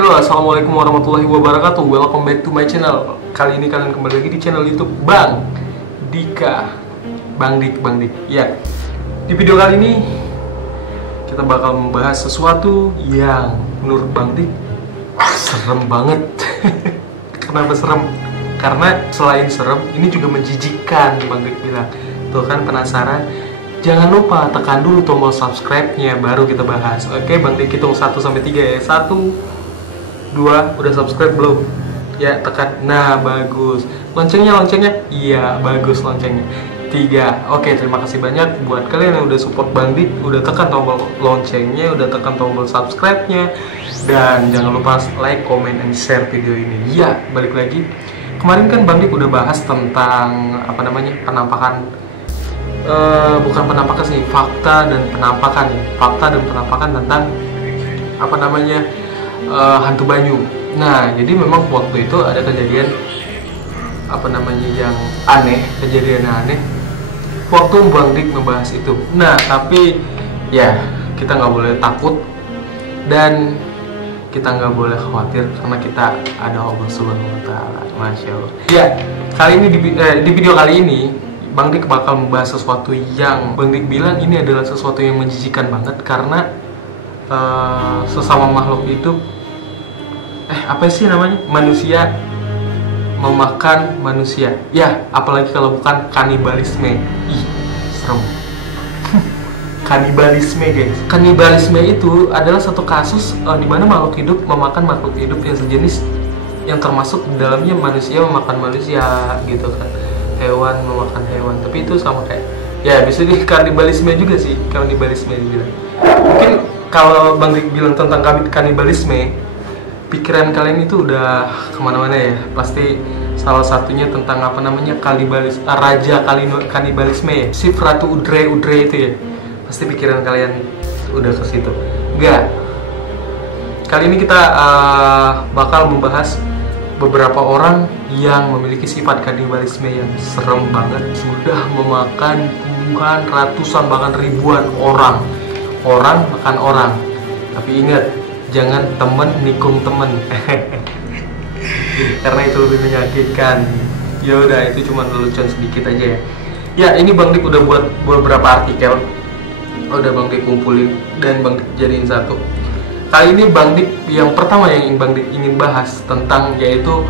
Halo, assalamualaikum warahmatullahi wabarakatuh. Welcome back to my channel. Kali ini kalian kembali lagi di channel YouTube Bang Dika, Bang Dik. Ya, di video kali ini kita bakal membahas sesuatu yang menurut Bang Dik serem banget. Kenapa serem? Karena selain serem, ini juga menjijikkan. Bang Dik bilang, tuh kan penasaran? Jangan lupa tekan dulu tombol subscribe-nya, baru kita bahas. Oke, Bang Dik hitung 1-3 ya. 1, 2, udah subscribe belum? Ya, tekan. Nah, bagus. Loncengnya? Iya, bagus loncengnya. 3. Oke, terima kasih banyak buat kalian yang udah support Bang Dik, udah tekan tombol loncengnya, udah tekan tombol subscribe-nya. Dan jangan lupa like, comment, and share video ini. Ya, balik lagi. Kemarin kan Bang Dik udah bahas tentang penampakan, bukan penampakan sih, fakta dan penampakan tentang hantu Banyu. Nah, jadi memang waktu itu ada kejadian yang aneh, waktu Bang Dik membahas itu. Nah, tapi ya kita nggak boleh takut dan kita nggak boleh khawatir karena kita ada Allah Subhanahu Wa Taala. Masya Allah. Ya, kali ini di video kali ini Bang Dik bakal membahas sesuatu yang Bang Dik bilang ini adalah sesuatu yang menjijikan banget karena sesama makhluk itu manusia memakan manusia. Ya, apalagi kalau bukan kanibalisme. Ih, serem. Kanibalisme, guys. Kanibalisme itu adalah satu kasus di mana makhluk hidup memakan makhluk hidup yang sejenis, yang termasuk di dalamnya manusia memakan manusia gitu kan. Hewan memakan hewan, tapi itu sama kayak ya bisa di kanibalisme juga sih, kanibalisme dibilang. Mungkin kalau Bang Dik bilang tentang kanibalisme, pikiran kalian itu udah kemana-mana ya. Pasti salah satunya tentang raja kanibalisme ya, si Ratu Udre itu ya. Pasti pikiran kalian udah ke situ. Enggak. Kali ini kita bakal membahas beberapa orang yang memiliki sifat kanibalisme yang serem banget, sudah memakan puluhan, ratusan, bahkan ribuan orang makan orang. Tapi ingat, jangan temen nikung temen. Karena itu lebih menyakitkan. Ya udah, itu cuma lelucon sedikit aja ya. Ya, ini Bang Dik udah buat beberapa artikel, udah Bang Dik kumpulin dan Bang Dik jadiin satu. Kali ini Bang Dik yang pertama yang Bang Dik ingin bahas tentang yaitu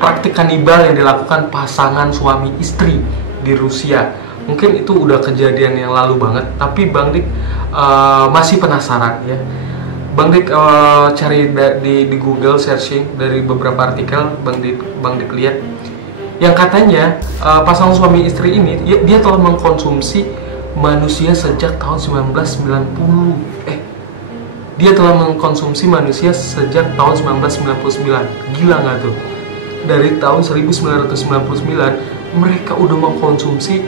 praktik kanibal yang dilakukan pasangan suami istri di Rusia. Mungkin itu udah kejadian yang lalu banget, tapi Bang Dik masih penasaran ya. Bang Dik cari di Google, searching dari beberapa artikel, Bang Dik lihat yang katanya pasangan suami istri ini dia telah mengkonsumsi manusia sejak tahun 1990. Dia telah mengkonsumsi manusia sejak tahun 1999. Gila nggak tuh? Dari tahun 1999 mereka udah mengkonsumsi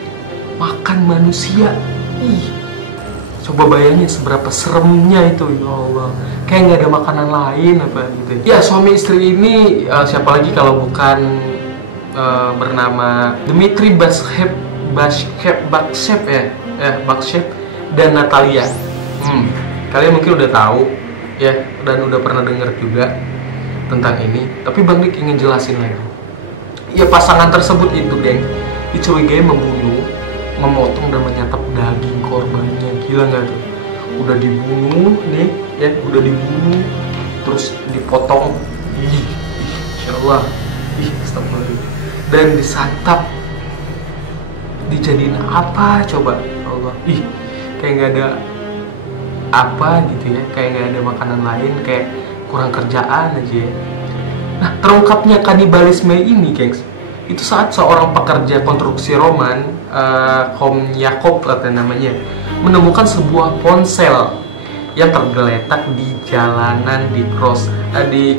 makan manusia. Ih, coba bayangin seberapa seremnya itu, ya Allah. Kayak nggak ada makanan lain apa gitu. Ya, suami istri ini siapa lagi kalau bukan bernama Dmitry Bakshev dan Natalia. Kalian mungkin udah tahu ya, dan udah pernah dengar juga tentang ini, tapi Bang Dik ingin jelasin lagi. Ya, pasangan tersebut itu, geng, dicurigai membunuh, memotong dan menyantap daging korbannya. Gila nggak tuh? Udah dibunuh nih ya, udah dibunuh terus dipotong. Insyaallah, astagfirullah. Dan disantap, dijadiin apa coba? Allah, kayak nggak ada apa gitu ya, kayak nggak ada makanan lain, kayak kurang kerjaan aja ya. Nah, terungkapnya kanibalisme ini, gengs, itu saat seorang pekerja konstruksi Roman, Komnyakov namanya, menemukan sebuah ponsel yang tergeletak di jalanan di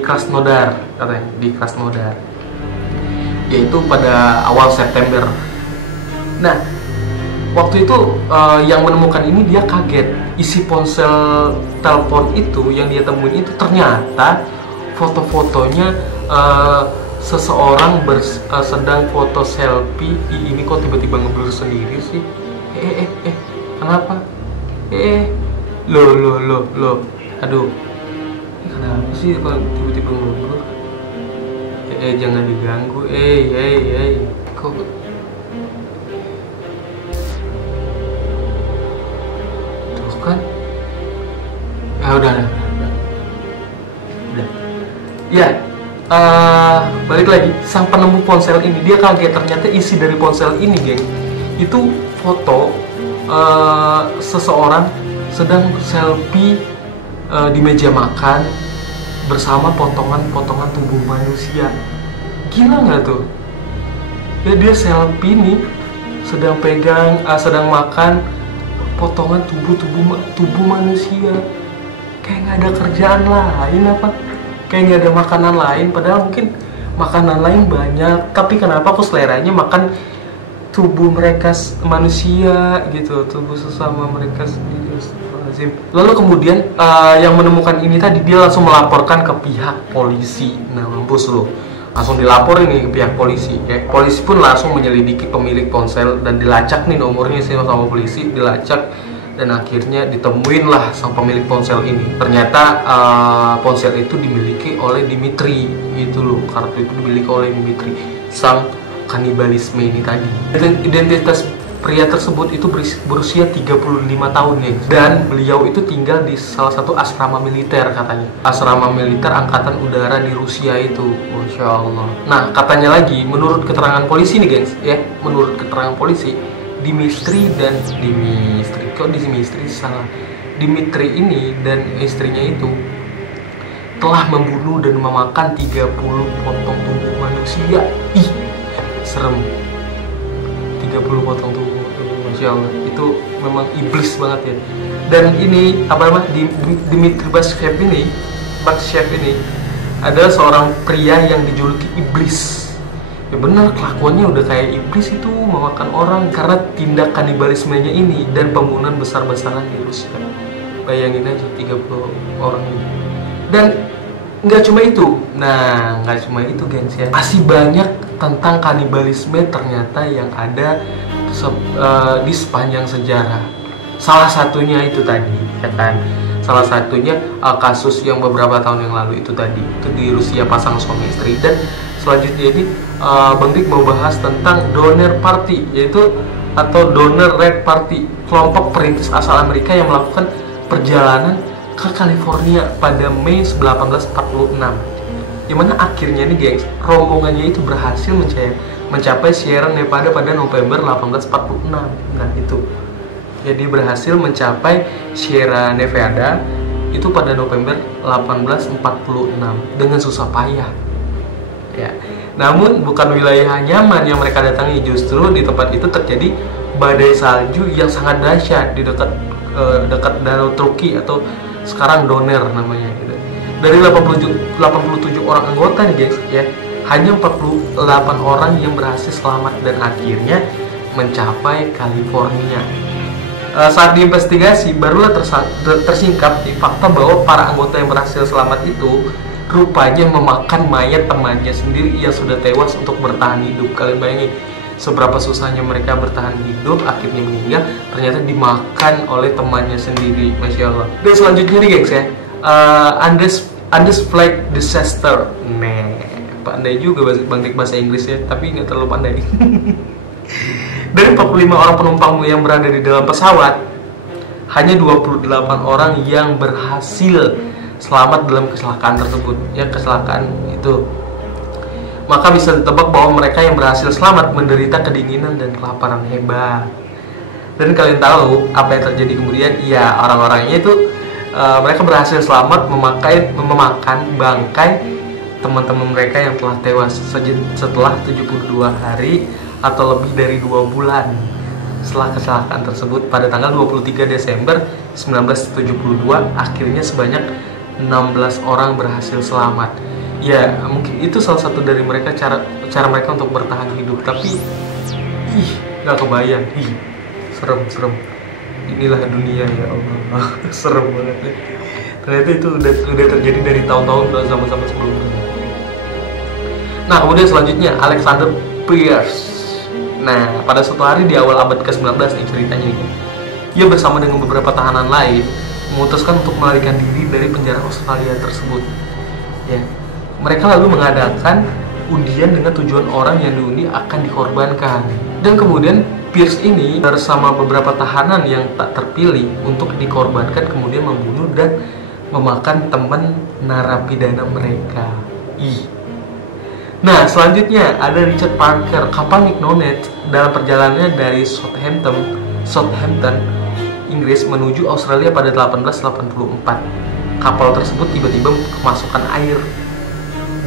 Krasnodar, katanya di Krasnodar, yaitu pada awal September. Nah, waktu itu yang menemukan ini dia kaget. Isi ponsel telepon itu yang dia temuin itu ternyata foto-fotonya seseorang sedang foto selfie. Ini kok tiba-tiba ngeblur sendiri sih? Kenapa? Loh. Aduh, ini Kenapa sih kalau tiba-tiba ngobrol? Jangan diganggu. Kok tuh kan? Udah. Ya, balik lagi, sang penemu ponsel ini dia kaget, ternyata isi dari ponsel ini, geng, itu foto seseorang sedang selfie di meja makan bersama potongan-potongan tubuh manusia. Gila nggak tuh? Ya, dia selfie nih sedang makan potongan tubuh manusia. Kayak nggak ada kerjaan lain apa? Kayak nggak ada makanan lain, padahal mungkin makanan lain banyak. Tapi kenapa kok seleranya makan tubuh mereka manusia gitu, tubuh sesama mereka sendiri. Lalu kemudian yang menemukan ini tadi, dia langsung melaporkan ke pihak polisi. Nah, mampus lo, langsung dilapor ini ke pihak polisi ya. Polisi pun langsung menyelidiki pemilik ponsel dan dilacak nih nomornya sih sama polisi, dilacak dan akhirnya ditemuin lah sang pemilik ponsel ini. Ternyata ponsel itu dimiliki oleh Dimitri gitu loh, kartu itu dimiliki oleh Dimitri, sang kanibalisme ini tadi. Identitas pria tersebut itu berusia 35 tahun ya, dan beliau itu tinggal di salah satu asrama militer katanya. Asrama militer angkatan udara di Rusia itu, Masya Allah. Nah, katanya lagi, menurut keterangan polisi nih gengs ya, menurut keterangan polisi, Dimitri ini dan istrinya itu telah membunuh dan memakan 30 potong tubuh manusia. Ih, serem. 30 potong tubuh, Masya Allah, itu memang iblis banget ya. Dan ini Dimitri Bashev ini adalah seorang pria yang dijuluki iblis. Ya benar, kelakuannya udah kayak iblis itu, memakan orang karena tindak kanibalismenya ini dan pembunuhan besar-besaran di Rusia. Bayangin aja 30 orang ini. Dan nggak cuma itu, gengs ya, masih banyak tentang kanibalisme ternyata yang ada di sepanjang sejarah. Salah satunya itu tadi, ya kan? Salah satunya kasus yang beberapa tahun yang lalu itu tadi, itu di Rusia, pasang suami istri. Dan selanjutnya ini Bang Dik mau bahas tentang Donner Party, yaitu atau Donner Red Party, kelompok perintis asal Amerika yang melakukan perjalanan ke California pada Mei 1846. Dimana akhirnya nih gengs, rombongannya itu berhasil mencapai Sierra Nevada pada November 1846. Nah itu, jadi berhasil mencapai Sierra Nevada itu pada November 1846 dengan susah payah ya. Namun bukan wilayah nyaman yang mereka datangi, justru di tempat itu terjadi badai salju yang sangat dahsyat di dekat Danau Truckee atau sekarang Donner namanya gitu. Dari 87 orang anggota nih guys ya, hanya 48 orang yang berhasil selamat dan akhirnya mencapai California. Saat diinvestigasi barulah tersingkap di fakta bahwa para anggota yang berhasil selamat itu rupanya memakan mayat temannya sendiri yang sudah tewas untuk bertahan hidup. Kalian bayangin seberapa susahnya mereka bertahan hidup, akhirnya meninggal, ternyata dimakan oleh temannya sendiri. Masya Allah. Dan selanjutnya nih gengs ya, Andes Flight Disaster. Nah, pandai juga Bang Dik bahasa Inggris ya, tapi nggak terlalu pandai. Dari 45 orang penumpang yang berada di dalam pesawat, hanya 28 orang yang berhasil selamat dalam kecelakaan tersebut. Ya, kecelakaan itu. Maka bisa ditebak bahwa mereka yang berhasil selamat menderita kedinginan dan kelaparan hebat. Dan kalian tahu apa yang terjadi kemudian? Ya, orang-orangnya itu mereka berhasil selamat memakan bangkai teman-teman mereka yang telah tewas setelah 72 hari atau lebih dari 2 bulan setelah kecelakaan tersebut. Pada tanggal 23 Desember 1972 akhirnya sebanyak 16 orang berhasil selamat. Ya, mungkin itu salah satu dari mereka cara mereka untuk bertahan hidup. Tapi nggak kebayang. Serem. Inilah dunia ya Allah. Serem banget ya. Ternyata itu udah terjadi dari tahun-tahun sama-sama sebelumnya. Nah, kemudian selanjutnya Alexander Pierce. Nah, pada suatu hari di awal abad ke-19 nih ceritanya nih. Ia bersama dengan beberapa tahanan lain memutuskan untuk melarikan diri dari penjara Australia tersebut. Ya, mereka lalu mengadakan undian dengan tujuan orang yang diundi akan dikorbankan. Dan kemudian Pierce ini bersama beberapa tahanan yang tak terpilih untuk dikorbankan kemudian membunuh dan memakan teman narapidana mereka. Nah, selanjutnya ada Richard Parker, kapal Mignonet dalam perjalanannya dari Southampton, Inggris menuju Australia pada 1884. Kapal tersebut tiba-tiba kemasukan air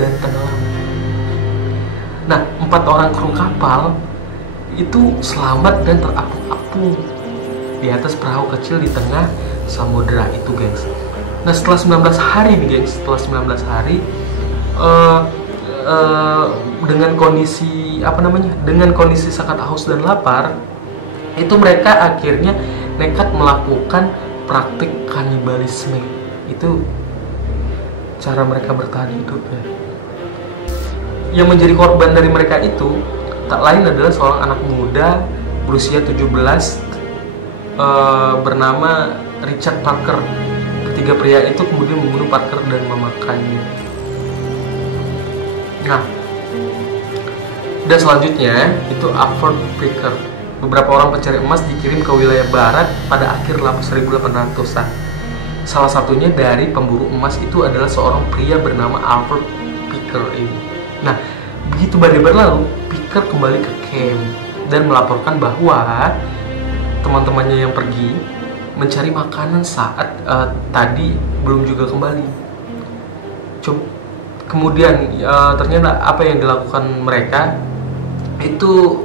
dan tenggelam. Nah, 4 orang kru kapal itu selamat dan terapung-apung di atas perahu kecil di tengah samudera itu, gengs. Nah, setelah 19 hari nih, gengs, dengan kondisi dengan kondisi sangat haus dan lapar, itu mereka akhirnya nekat melakukan praktik kanibalisme. Itu cara mereka bertahan hidup, ya. Yang menjadi korban dari mereka itu tak lain adalah seorang anak muda berusia 17 bernama Richard Parker. Ketiga pria itu kemudian membunuh Parker dan memakannya. Nah, dan selanjutnya itu Alfred Picker. Beberapa orang pencari emas dikirim ke wilayah barat pada akhir 1800-an. Salah satunya dari pemburu emas itu adalah seorang pria bernama Alfred Picker ini. Nah, begitu badai berlalu, Picker kembali ke camp dan melaporkan bahwa teman-temannya yang pergi mencari makanan saat tadi belum juga kembali. Kemudian ternyata apa yang dilakukan mereka itu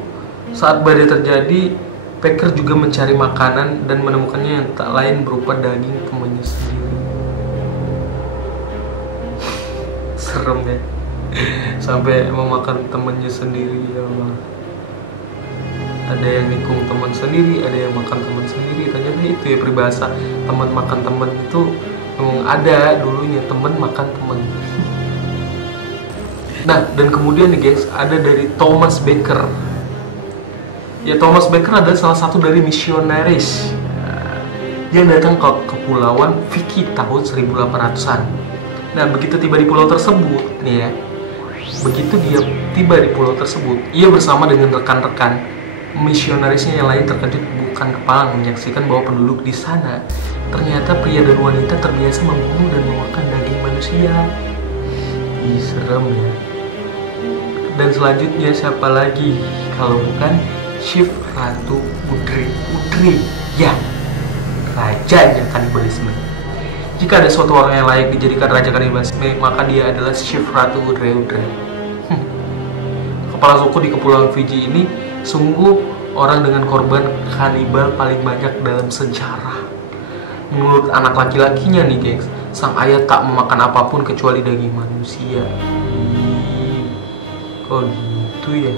saat badai terjadi, Picker juga mencari makanan dan menemukannya yang tak lain berupa daging temannya sendiri. Serem, ya. Sampai memakan temannya sendiri, ya Allah. Ada yang nikung teman sendiri, ada yang makan teman sendiri. Ternyata itu ya peribahasa teman makan teman itu memang ada dulunya, teman makan teman. Nah, dan kemudian nih, guys, ada dari Thomas Baker. Ya, Thomas Baker adalah salah satu dari misionaris yang datang ke Kepulauan Fiji tahun 1800-an. Nah, begitu tiba di pulau tersebut, nih ya, begitu dia tiba di pulau tersebut, ia bersama dengan rekan-rekan misionarisnya yang lain terkejut bukan kepalang menyaksikan bahwa penduduk di sana ternyata pria dan wanita terbiasa membunuh dan memakan daging manusia. Ih, serem, ya. Dan selanjutnya siapa lagi kalau bukan Chief Ratu Udri, ya, rajanya kanibalisme. Jika ada suatu orang yang layak dijadikan raja kanibalisme, maka dia adalah Chief Ratu Udri. Kepala suku di Kepulauan Fiji ini sungguh orang dengan korban kanibal paling banyak dalam sejarah. Menurut anak laki-lakinya nih, gengs, sang ayah tak memakan apapun kecuali daging manusia. Kok gitu, ya?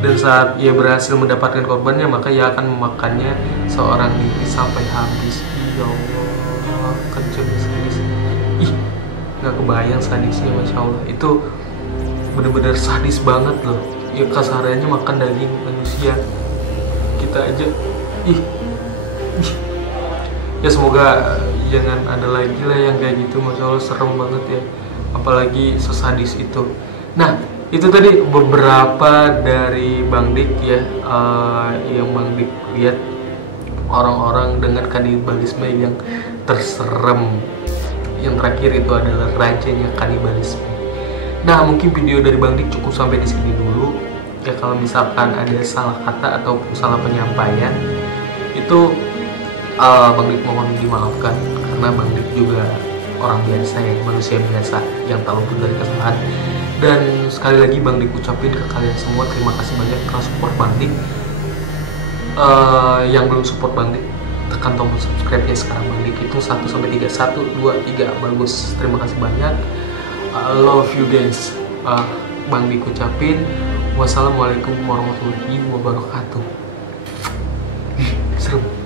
Dan saat ia berhasil mendapatkan korbannya, maka ia akan memakannya seorang diri sampai habis. Ya Allah, kejam sadis. Ih, nggak kebayang sadisnya, Masya Allah. Itu bener-bener sadis banget loh. Ya, kasarannya makan daging manusia. Kita aja, ya semoga jangan ada lagi lah yang kayak gitu. Masya Allah, serem banget ya, apalagi sesadis itu. Nah, itu tadi beberapa dari Bang Dik, ya, yang Bang Dik lihat orang-orang dengan kanibalisme yang terserem. Yang terakhir itu adalah rajanya kanibalisme. Nah, mungkin video dari Bang Dik cukup sampai di sini dulu. Ya, kalau misalkan ada salah kata ataupun salah penyampaian, itu Bang Dik mohon dimaafkan, karena Bang Dik juga orang biasa, ya, manusia biasa yang tak luput dari kesalahan. Dan sekali lagi Bang Dik ucapin ke kalian semua terima kasih banyak karena support Bang Dik. Yang belum support Bang Dik, tekan tombol subscribe ya sekarang. Bang Dik itu 1-3, 1, 2, 3, bagus. Terima kasih banyak. I love you guys. Bang Dik ucapin wassalamualaikum warahmatullahi wabarakatuh. Serem.